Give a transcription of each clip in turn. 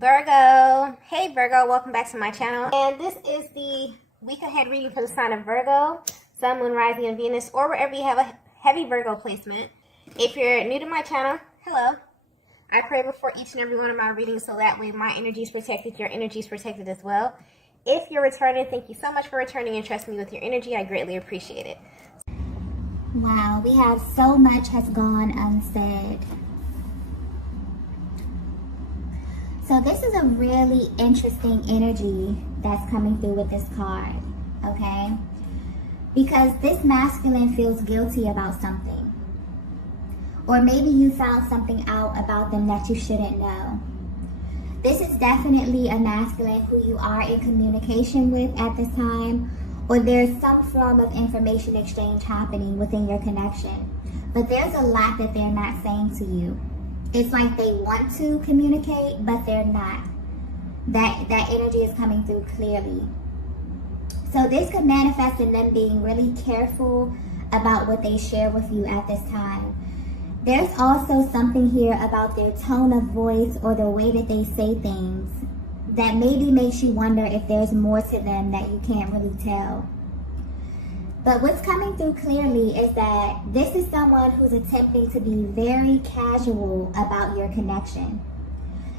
Virgo. Hey Virgo, welcome back to my channel. And this is the week ahead reading for the sign of Virgo, Sun, Moon, Rising, and Venus, or wherever you have a heavy Virgo placement. If you're new to my channel, hello. I pray before each and every one of my readings so that way my energy is protected, your energy is protected as well. If you're returning, thank you so much for returning and trusting me with your energy. I greatly appreciate it. Wow, we have so much has gone unsaid. So this is a really interesting energy that's coming through with this card, okay? Because this masculine feels guilty about something. Or maybe you found something out about them that you shouldn't know. This is definitely a masculine who you are in communication with at this time, or there's some form of information exchange happening within your connection. But there's a lot that they're not saying to you. It's like they want to communicate, but they're not. That energy is coming through clearly. So this could manifest in them being really careful about what they share with you at this time. There's also something here about their tone of voice or the way that they say things that maybe makes you wonder if there's more to them that you can't really tell. But what's coming through clearly is that this is someone who's attempting to be very casual about your connection.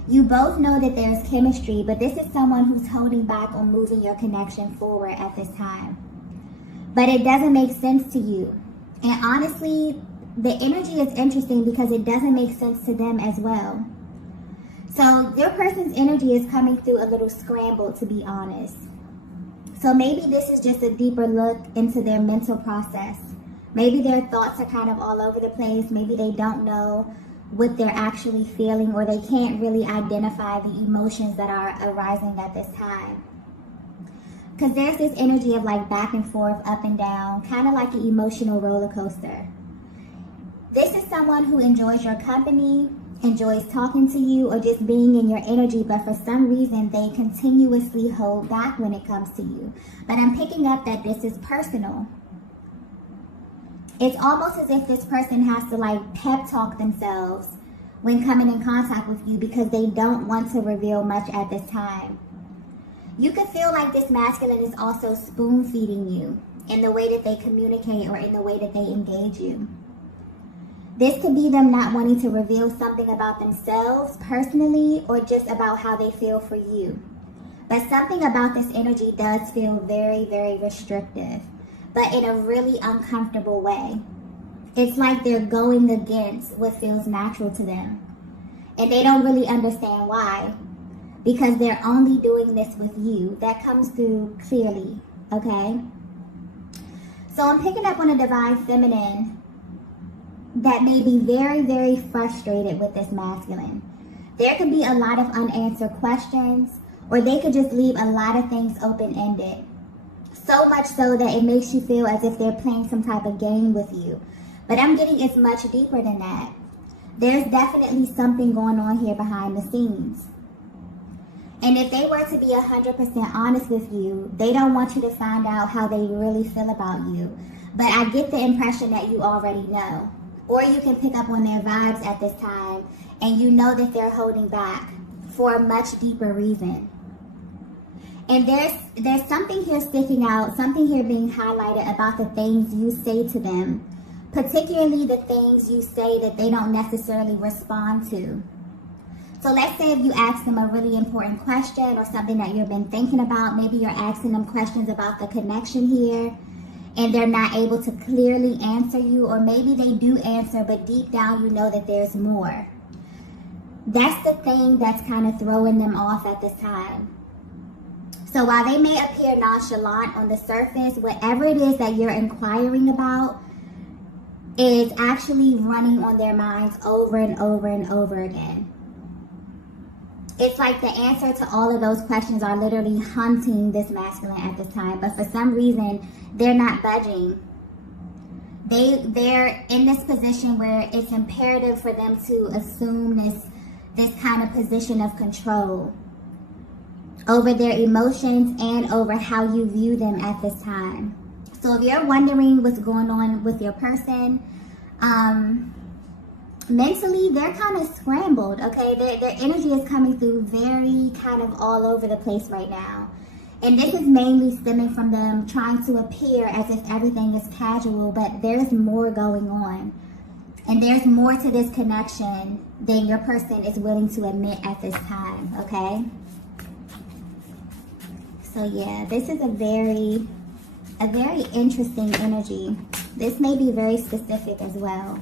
You both know that there's chemistry, but this is someone who's holding back on moving your connection forward at this time. But it doesn't make sense to you. And honestly, the energy is interesting because it doesn't make sense to them as well. So your person's energy is coming through a little scrambled, to be honest. So maybe this is just a deeper look into their mental process. Maybe their thoughts are kind of all over the place. Maybe they don't know what they're actually feeling, or they can't really identify the emotions that are arising at this time. Because there's this energy of like back and forth, up and down, kind of like an emotional roller coaster. This is someone who enjoys your company, enjoys talking to you, or just being in your energy, but for some reason they continuously hold back when it comes to you. But I'm picking up that this is personal. It's almost as if this person has to like pep talk themselves when coming in contact with you because they don't want to reveal much at this time. You could feel like this masculine is also spoon feeding you in the way that they communicate or in the way that they engage you. This could be them not wanting to reveal something about themselves personally or just about how they feel for you. But something about this energy does feel very, very restrictive, but in a really uncomfortable way. It's like they're going against what feels natural to them. And they don't really understand why, because they're only doing this with you. That comes through clearly, okay? So I'm picking up on a divine feminine that may be very, very frustrated with this masculine. There could be a lot of unanswered questions, or they could just leave a lot of things open-ended. So much so that it makes you feel as if they're playing some type of game with you. But I'm getting it's much deeper than that. There's definitely something going on here behind the scenes. And if they were to be 100% honest with you, they don't want you to find out how they really feel about you. But I get the impression that you already know. Or you can pick up on their vibes at this time and you know that they're holding back for a much deeper reason. And there's something here sticking out, something here being highlighted about the things you say to them, particularly the things you say that they don't necessarily respond to. So let's say if you ask them a really important question or something that you've been thinking about, maybe you're asking them questions about the connection here, and they're not able to clearly answer you, or maybe they do answer, but deep down you know that there's more. That's the thing that's kind of throwing them off at this time. So while they may appear nonchalant on the surface, whatever it is that you're inquiring about is actually running on their minds over and over and over again. It's like the answer to all of those questions are literally haunting this masculine at this time, but for some reason, they're not budging. They're in this position where it's imperative for them to assume this kind of position of control over their emotions and over how you view them at this time. So if you're wondering what's going on with your person, mentally, they're kind of scrambled, okay? Their energy is coming through very kind of all over the place right now. And this is mainly stemming from them trying to appear as if everything is casual, but there's more going on. And there's more to this connection than your person is willing to admit at this time, okay? So yeah, this is a very interesting energy. This may be very specific as well.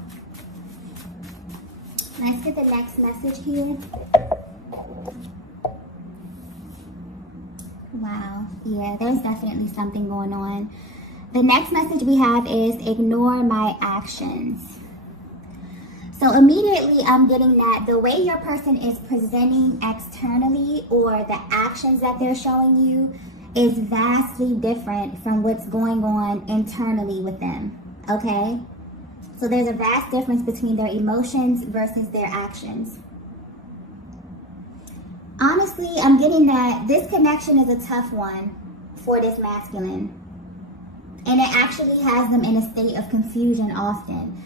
Let's get the next message here. Wow, yeah, there's definitely something going on. The next message we have is ignore my actions. So immediately I'm getting that the way your person is presenting externally or the actions that they're showing you is vastly different from what's going on internally with them, okay? So there's a vast difference between their emotions versus their actions. Honestly, I'm getting that this connection is a tough one for this masculine. And it actually has them in a state of confusion often.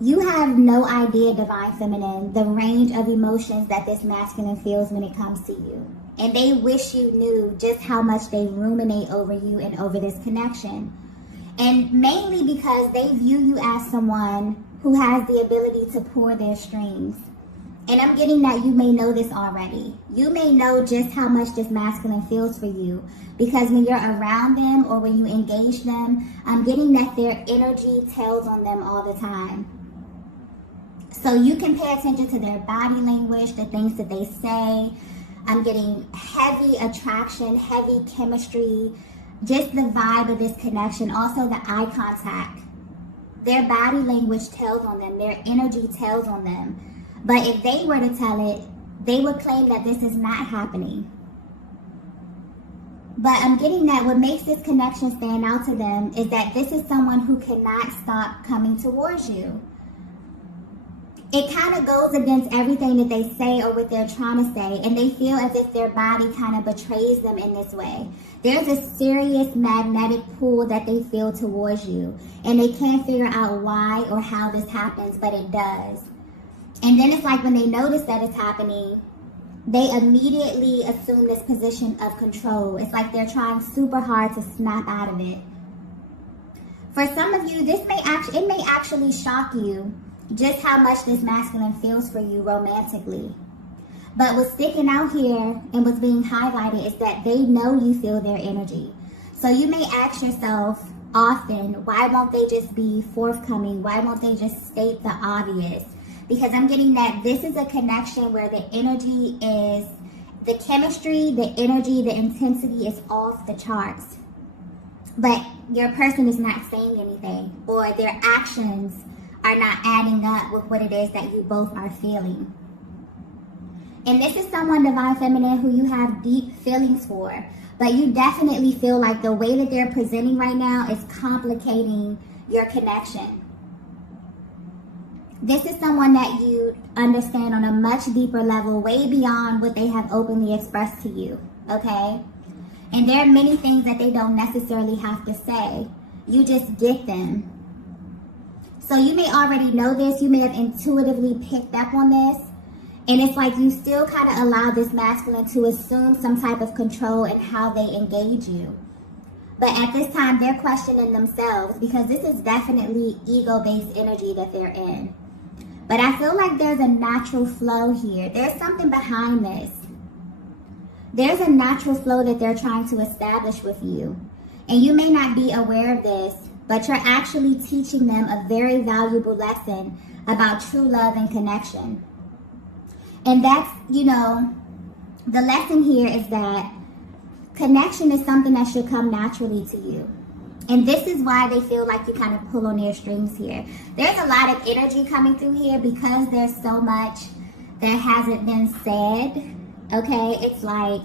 You have no idea, Divine Feminine, the range of emotions that this masculine feels when it comes to you. And they wish you knew just how much they ruminate over you and over this connection. And mainly because they view you as someone who has the ability to pull their strings. And I'm getting that you may know this already. You may know just how much this masculine feels for you. Because when you're around them or when you engage them, I'm getting that their energy tells on them all the time. So you can pay attention to their body language, the things that they say. I'm getting heavy attraction, heavy chemistry, just the vibe of this connection. Also the eye contact. Their body language tells on them. Their energy tells on them. But if they were to tell it, they would claim that this is not happening. But I'm getting that what makes this connection stand out to them is that this is someone who cannot stop coming towards you. It kind of goes against everything that they say or what they're trying to say, and they feel as if their body kind of betrays them in this way. There's a serious magnetic pull that they feel towards you, and they can't figure out why or how this happens, but it does. And then it's like when they notice that it's happening, they immediately assume this position of control. It's like they're trying super hard to snap out of it. For some of you, it may actually shock you just how much this masculine feels for you romantically. But what's sticking out here and what's being highlighted is that they know you feel their energy. So you may ask yourself often, why won't they just be forthcoming? Why won't they just state the obvious? Because I'm getting that this is a connection where the energy is, the chemistry, the energy, the intensity is off the charts. But your person is not saying anything, or their actions are not adding up with what it is that you both are feeling. And this is someone, Divine Feminine, who you have deep feelings for, but you definitely feel like the way that they're presenting right now is complicating your connection. This is someone that you understand on a much deeper level, way beyond what they have openly expressed to you, okay? And there are many things that they don't necessarily have to say. You just get them. So you may already know this. You may have intuitively picked up on this. And it's like you still kind of allow this masculine to assume some type of control in how they engage you. But at this time, they're questioning themselves because this is definitely ego-based energy that they're in. But I feel like there's a natural flow here. There's something behind this. There's a natural flow that they're trying to establish with you. And you may not be aware of this, but you're actually teaching them a very valuable lesson about true love and connection. And that's, the lesson here is that connection is something that should come naturally to you. And this is why they feel like you kind of pull on their strings here. There's a lot of energy coming through here because there's so much that hasn't been said, okay? It's like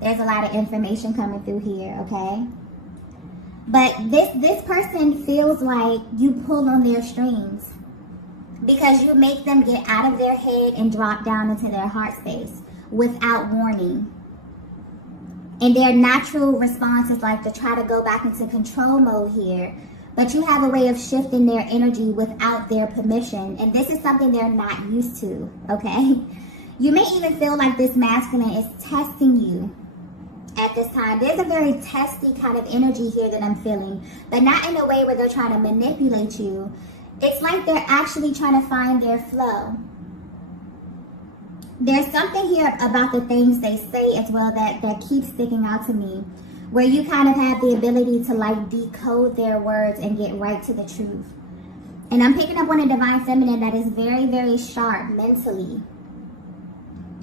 there's a lot of information coming through here, okay? But this person feels like you pull on their strings because you make them get out of their head and drop down into their heart space without warning. And their natural response is like to try to go back into control mode here. but you have a way of shifting their energy without their permission. And this is something they're not used to, okay? You may even feel like this masculine is testing you at this time. There's a very testy kind of energy here that I'm feeling, but not in a way where they're trying to manipulate you. It's like they're actually trying to find their flow. There's something here about the things they say as well that keeps sticking out to me, where you kind of have the ability to like decode their words and get right to the truth. And I'm picking up on a divine feminine that is very, very sharp mentally,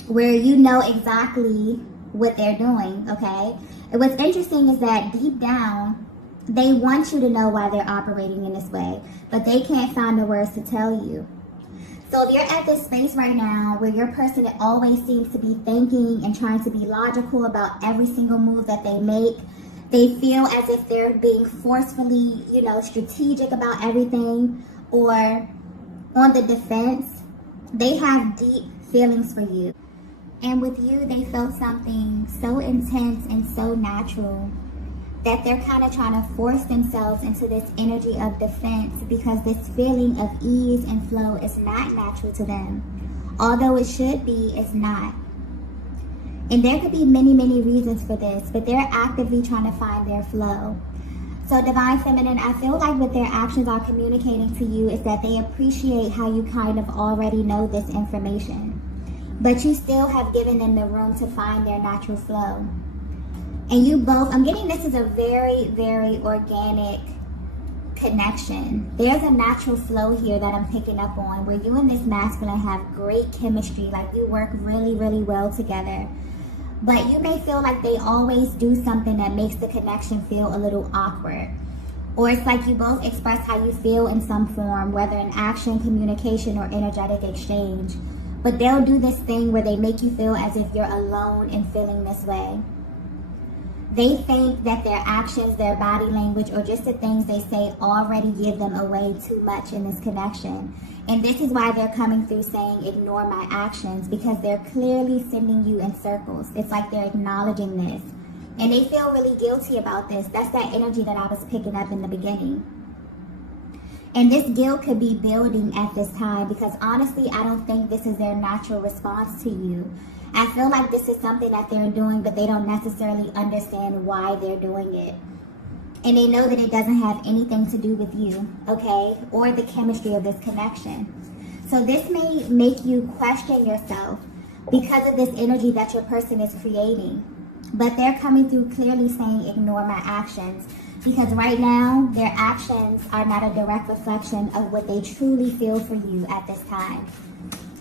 where you know exactly what they're doing, okay? And what's interesting is that deep down, they want you to know why they're operating in this way, but they can't find the words to tell you. So if you're at this space right now where your person always seems to be thinking and trying to be logical about every single move that they make, they feel as if they're being forcefully, strategic about everything, or on the defense, they have deep feelings for you. And with you, they felt something so intense and so natural that they're kind of trying to force themselves into this energy of defense, because this feeling of ease and flow is not natural to them. Although it should be, it's not. And there could be many, many reasons for this, but they're actively trying to find their flow. So Divine Feminine, I feel like what their actions are communicating to you is that they appreciate how you kind of already know this information, but you still have given them the room to find their natural flow. And you both, I'm getting this is a very, very organic connection. There's a natural flow here that I'm picking up on, where you and this masculine have great chemistry, like you work really, really well together. But you may feel like they always do something that makes the connection feel a little awkward. Or it's like you both express how you feel in some form, whether in action, communication, or energetic exchange. But they'll do this thing where they make you feel as if you're alone in feeling this way. They think that their actions, their body language, or just the things they say already give them away too much in this connection. And this is why they're coming through saying, ignore my actions, because they're clearly sending you in circles. It's like they're acknowledging this. And they feel really guilty about this. That's that energy that I was picking up in the beginning. And this guilt could be building at this time, because honestly, I don't think this is their natural response to you. I feel like this is something that they're doing, but they don't necessarily understand why they're doing it. And they know that it doesn't have anything to do with you, okay? Or the chemistry of this connection. So this may make you question yourself because of this energy that your person is creating. But they're coming through clearly saying, ignore my actions. Because right now, their actions are not a direct reflection of what they truly feel for you at this time,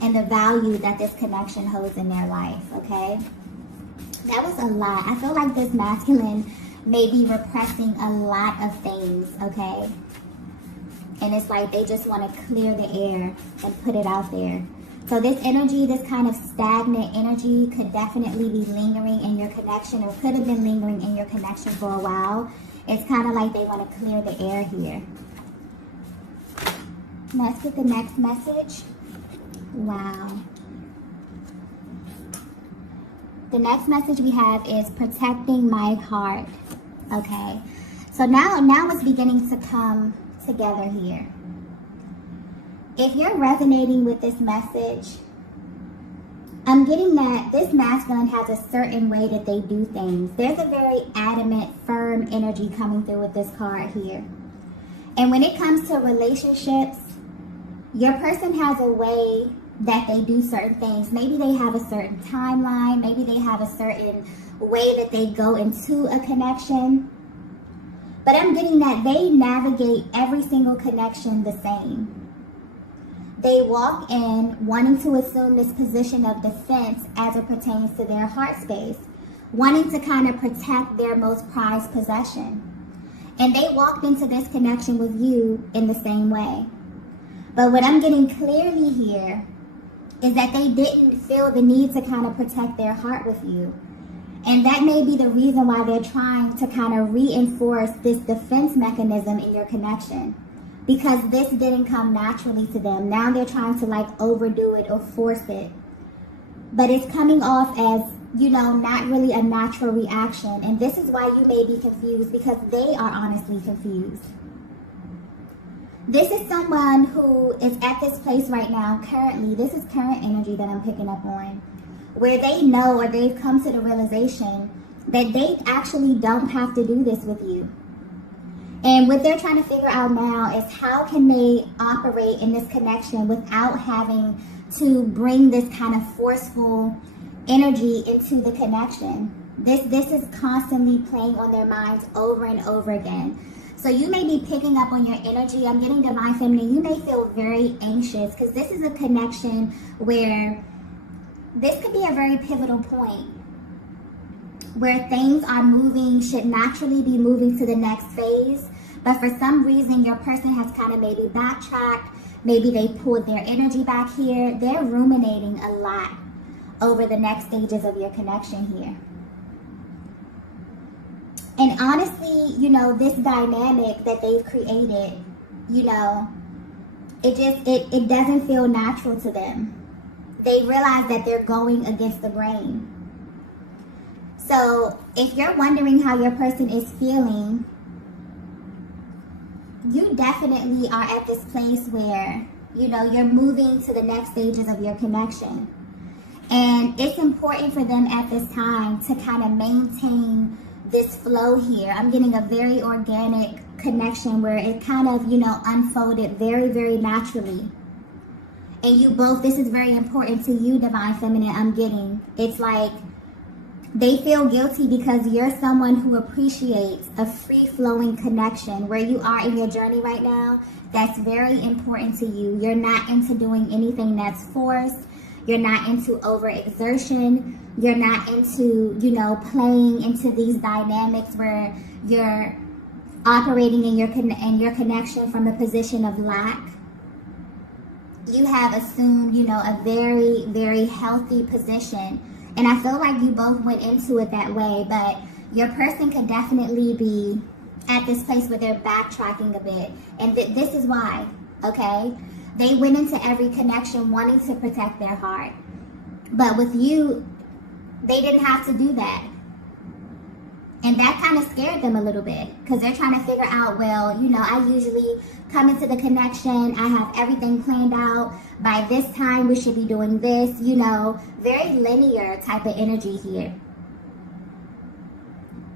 and the value that this connection holds in their life, okay? That was a lot. I feel like this masculine may be repressing a lot of things, okay? And it's like they just want to clear the air and put it out there. So this energy, this kind of stagnant energy, could definitely be lingering in your connection, or could have been lingering in your connection for a while. It's kind of like they want to clear the air here. Let's get the next message. Wow. The next message we have is protecting my heart. Okay. So now it's beginning to come together here. If you're resonating with this message, I'm getting that this masculine has a certain way that they do things. There's a very adamant, firm energy coming through with this card here. And when it comes to relationships, your person has a way that they do certain things. Maybe they have a certain timeline. Maybe they have a certain way that they go into a connection. But I'm getting that they navigate every single connection the same. They walk in wanting to assume this position of defense as it pertains to their heart space, wanting to kind of protect their most prized possession. And they walked into this connection with you in the same way. But what I'm getting clearly here is that they didn't feel the need to kind of protect their heart with you. And that may be the reason why they're trying to kind of reinforce this defense mechanism in your connection. Because this didn't come naturally to them. Now they're trying to like overdo it or force it. But it's coming off as, not really a natural reaction. And this is why you may be confused, because they are honestly confused. This is someone who is at this place right now, currently. This is current energy that I'm picking up on, where they know or they've come to the realization that they actually don't have to do this with you. And what they're trying to figure out now is how can they operate in this connection without having to bring this kind of forceful energy into the connection. This is constantly playing on their minds over and over again. So you may be picking up on your energy. I'm getting divine feminine. You may feel very anxious because this is a connection where this could be a very pivotal point where things are moving, should naturally be moving to the next phase. But for some reason, your person has kind of maybe backtracked. Maybe they pulled their energy back here. They're ruminating a lot over the next stages of your connection here. And honestly, you know, this dynamic that they've created, you know, it doesn't feel natural to them. They realize that they're going against the grain. So if you're wondering how your person is feeling, you definitely are at this place where, you know, you're moving to the next stages of your connection. And it's important for them at this time to kind of maintain this flow here. I'm getting a very organic connection where it kind of, you know, unfolded very, very naturally. And you both, this is very important to you, divine feminine, I'm getting. It's like they feel guilty because you're someone who appreciates a free-flowing connection where you are in your journey right now. That's very important to you. You're not into doing anything that's forced. You're not into overexertion. You're not into, you know, playing into these dynamics where you're operating in your connection from a position of lack. You have assumed, you know, a very, very healthy position. And I feel like you both went into it that way, but your person could definitely be at this place where they're backtracking a bit. And this is why, okay? They went into every connection wanting to protect their heart. But with you, they didn't have to do that. And that kind of scared them a little bit because they're trying to figure out, well, you know, I usually come into the connection. I have everything planned out. By this time, we should be doing this, you know, very linear type of energy here.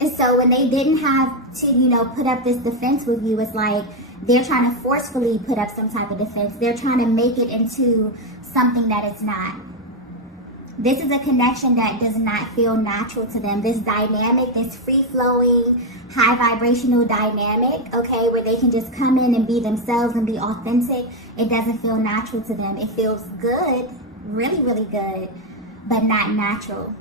And so when they didn't have to, you know, put up this defense with you, it's like they're trying to forcefully put up some type of defense. They're trying to make it into something that it's not. This is a connection that does not feel natural to them. This dynamic, this free-flowing, high vibrational dynamic, okay, where they can just come in and be themselves and be authentic, it doesn't feel natural to them. It feels good, really, really good, but not natural.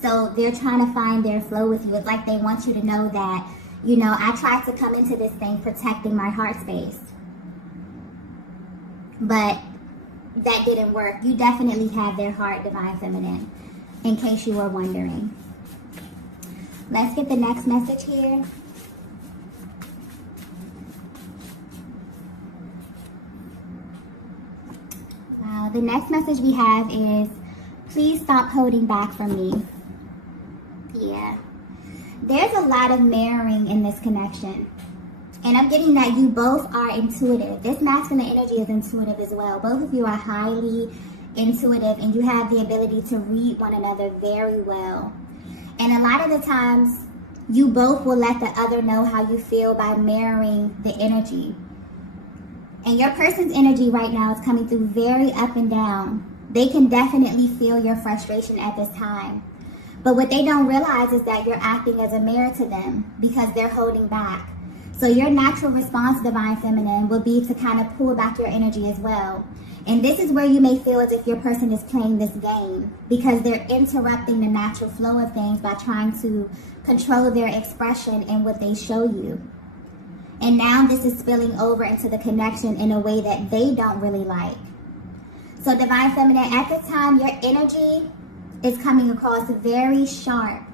So they're trying to find their flow with you. It's like they want you to know that, you know, I tried to come into this thing protecting my heart space, but that didn't work. You definitely have their heart, divine feminine, in case you were wondering. Let's get the next message here. Wow, the next message we have is, please stop holding back from me. Yeah. There's a lot of mirroring in this connection. And I'm getting that you both are intuitive. This masculine energy is intuitive as well. Both of you are highly intuitive and you have the ability to read one another very well. And a lot of the times, you both will let the other know how you feel by mirroring the energy. And your person's energy right now is coming through very up and down. They can definitely feel your frustration at this time. But what they don't realize is that you're acting as a mirror to them because they're holding back. So your natural response, divine feminine, will be to kind of pull back your energy as well. And this is where you may feel as if your person is playing this game because they're interrupting the natural flow of things by trying to control their expression and what they show you. And now this is spilling over into the connection in a way that they don't really like. So divine feminine, at this time, your energy is coming across very sharp.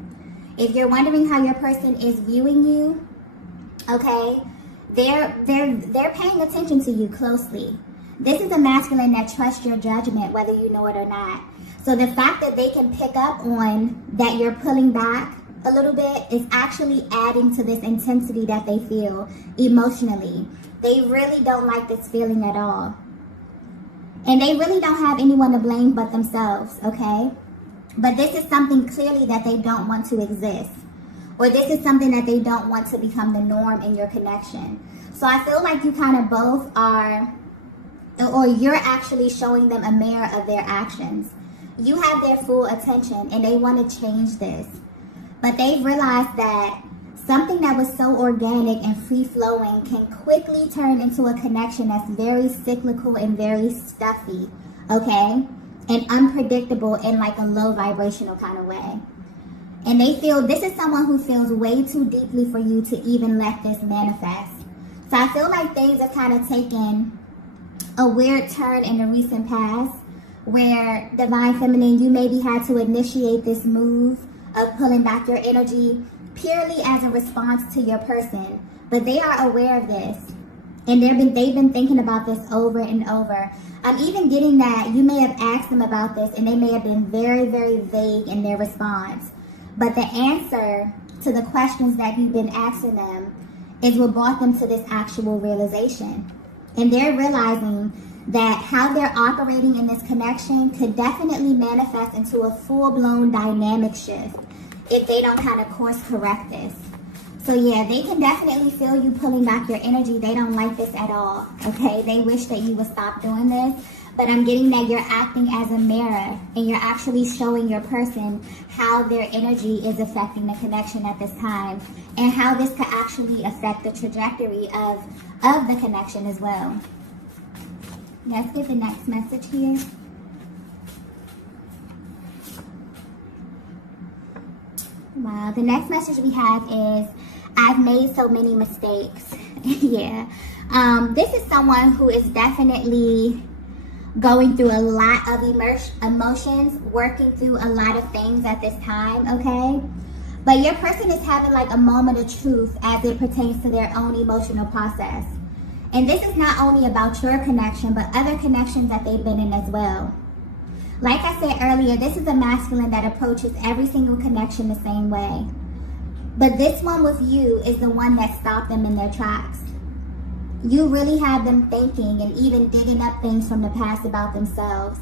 If you're wondering how your person is viewing you, okay, they're paying attention to you closely. This is a masculine that trusts your judgment, whether you know it or not. So the fact that they can pick up on that you're pulling back, a little bit is actually adding to this intensity that they feel emotionally. They really don't like this feeling at all. And they really don't have anyone to blame but themselves, okay? But this is something clearly that they don't want to exist. Or this is something that they don't want to become the norm in your connection. So I feel like you kind of both are, or you're actually showing them a mirror of their actions. You have their full attention and they want to change this. But they've realized that something that was so organic and free-flowing can quickly turn into a connection that's very cyclical and very stuffy, okay? And unpredictable in like a low vibrational kind of way. And they feel this is someone who feels way too deeply for you to even let this manifest. So I feel like things have kind of taken a weird turn in the recent past where Divine Feminine, you maybe had to initiate this move of pulling back your energy purely as a response to your person. But they are aware of this. And they've been thinking about this over and over. I'm even getting that you may have asked them about this and they may have been very, very vague in their response. But the answer to the questions that you've been asking them is what brought them to this actual realization. And they're realizing that how they're operating in this connection could definitely manifest into a full-blown dynamic shift if they don't kind of course correct this. So yeah, they can definitely feel you pulling back your energy. They don't like this at all, okay? They wish that you would stop doing this. But I'm getting that you're acting as a mirror and you're actually showing your person how their energy is affecting the connection at this time and how this could actually affect the trajectory of the connection as well. Let's get the next message here. Wow, the next message we have is, I've made so many mistakes. Yeah. This is someone who is definitely going through a lot of emotions, working through a lot of things at this time, okay? But your person is having like a moment of truth as it pertains to their own emotional process. And this is not only about your connection, but other connections that they've been in as well. Like I said earlier, this is a masculine that approaches every single connection the same way. But this one with you is the one that stopped them in their tracks. You really have them thinking and even digging up things from the past about themselves.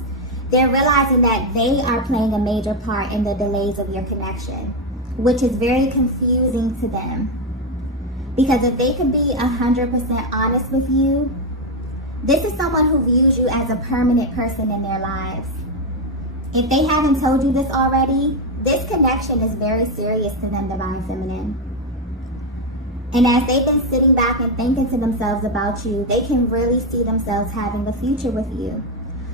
They're realizing that they are playing a major part in the delays of your connection, which is very confusing to them. Because if they could be 100% honest with you, this is someone who views you as a permanent person in their lives. If they haven't told you this already, this connection is very serious to them, Divine Feminine. And as they've been sitting back and thinking to themselves about you, they can really see themselves having a future with you.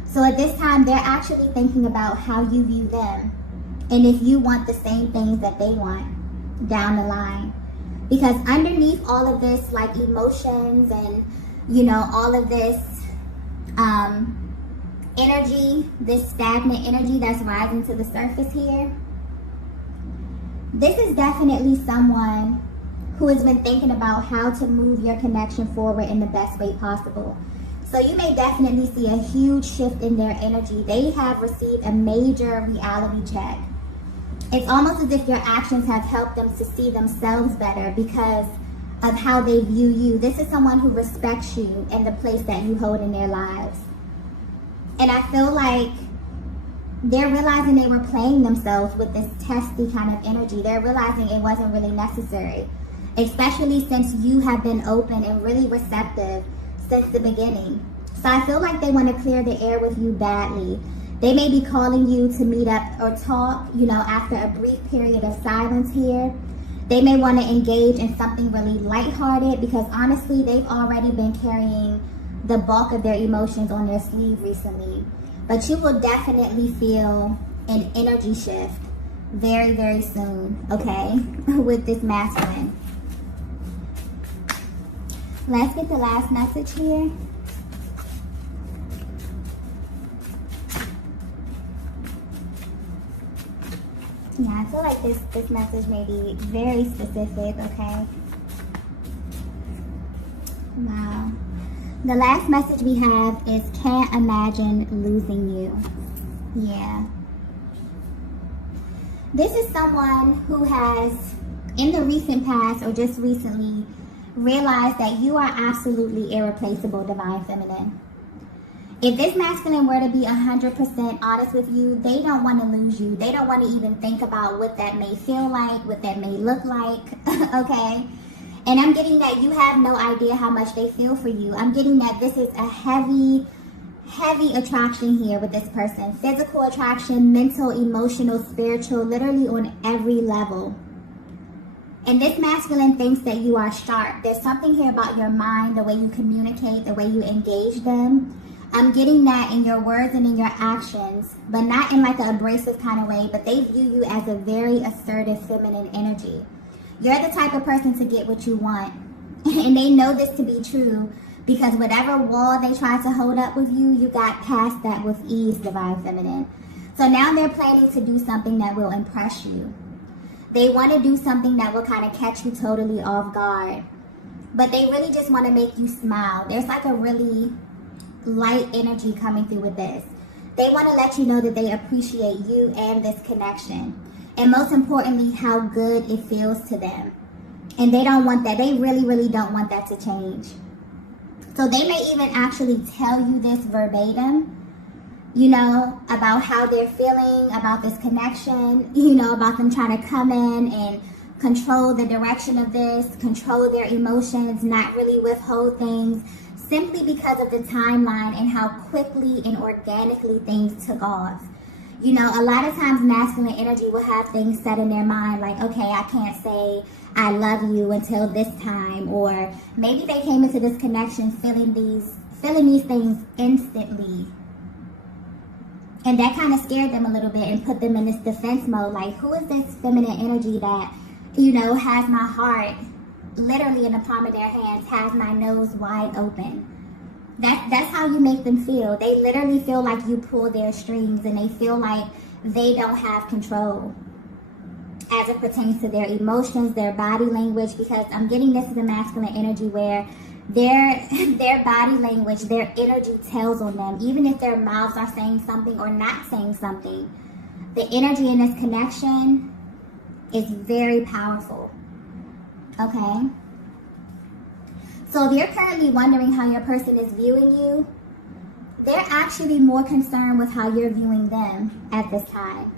So at this time, they're actually thinking about how you view them and if you want the same things that they want down the line. Because underneath all of this, like emotions and, you know, all of this energy, this stagnant energy that's rising to the surface here, this is definitely someone who has been thinking about how to move your connection forward in the best way possible. So you may definitely see a huge shift in their energy. They have received a major reality check. It's almost as if your actions have helped them to see themselves better because of how they view you. This is someone who respects you and the place that you hold in their lives. And I feel like they're realizing they were playing themselves with this testy kind of energy. They're realizing it wasn't really necessary, especially since you have been open and really receptive since the beginning. So I feel like they want to clear the air with you badly. They may be calling you to meet up or talk, you know, after a brief period of silence here. They may want to engage in something really lighthearted because honestly, they've already been carrying the bulk of their emotions on their sleeve recently. But you will definitely feel an energy shift very, very soon, okay, with this masculine. Let's get the last message here. Yeah, I feel like this message may be very specific, okay? Wow. The last message we have is, can't imagine losing you. Yeah. This is someone who has, in the recent past or just recently, realized that you are absolutely irreplaceable, Divine Feminine. If this masculine were to be 100% honest with you, they don't want to lose you. They don't want to even think about what that may feel like, what that may look like, okay? And I'm getting that you have no idea how much they feel for you. I'm getting that this is a heavy attraction here with this person. Physical attraction, mental, emotional, spiritual, literally on every level. And this masculine thinks that you are sharp. There's something here about your mind, the way you communicate, the way you engage them. I'm getting that in your words and in your actions, but not in like an abrasive kind of way, but they view you as a very assertive feminine energy. You're the type of person to get what you want. And they know this to be true because whatever wall they try to hold up with you, you got past that with ease, Divine Feminine. So now they're planning to do something that will impress you. They want to do something that will kind of catch you totally off guard. But they really just want to make you smile. There's like a really light energy coming through with this. They want to let you know that they appreciate you and this connection. And most importantly, how good it feels to them. And they don't want that. They really don't want that to change. So they may even actually tell you this verbatim, you know, about how they're feeling, about this connection, you know, about them trying to come in and control the direction of this, control their emotions, not really withhold things, simply because of the timeline and how quickly and organically things took off. You know, a lot of times masculine energy will have things set in their mind like, okay, I can't say I love you until this time, or maybe they came into this connection feeling these things instantly. And that kind of scared them a little bit and put them in this defense mode, like, who is this feminine energy that, you know, has my heart literally in the palm of their hands, has my nose wide open? That's how you make them feel. They literally feel like you pull their strings, and they feel like they don't have control as it pertains to their emotions, their body language, because I'm getting this is a masculine energy where their body language, their energy tells on them, even if their mouths are saying something or not saying something. The energy in this connection is very powerful. Okay? So if you're currently wondering how your person is viewing you, they're actually more concerned with how you're viewing them at this time.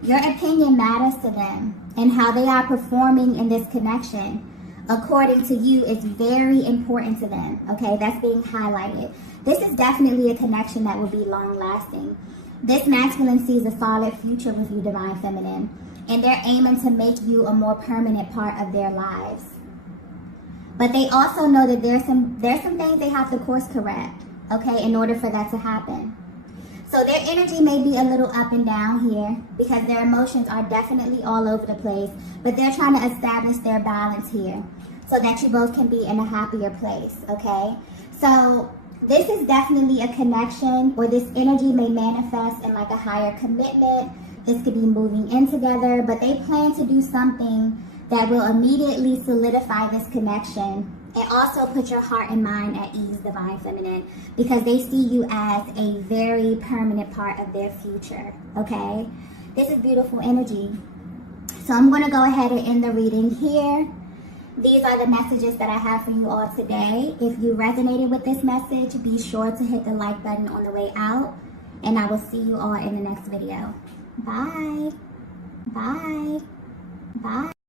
Your opinion matters to them, and how they are performing in this connection, according to you, is very important to them. Okay, that's being highlighted. This is definitely a connection that will be long lasting. This masculine sees a solid future with you, Divine Feminine, and they're aiming to make you a more permanent part of their lives. But they also know that there's some things they have to course correct, okay, in order for that to happen. So their energy may be a little up and down here because their emotions are definitely all over the place, but they're trying to establish their balance here so that you both can be in a happier place, okay? So this is definitely a connection, or this energy may manifest in like a higher commitment. This could be moving in together, but they plan to do something that will immediately solidify this connection and also put your heart and mind at ease, Divine Feminine, because they see you as a very permanent part of their future, okay? This is beautiful energy. So I'm going to go ahead and end the reading here. These are the messages that I have for you all today. If you resonated with this message, be sure to hit the like button on the way out, and I will see you all in the next video. Bye. Bye. Bye.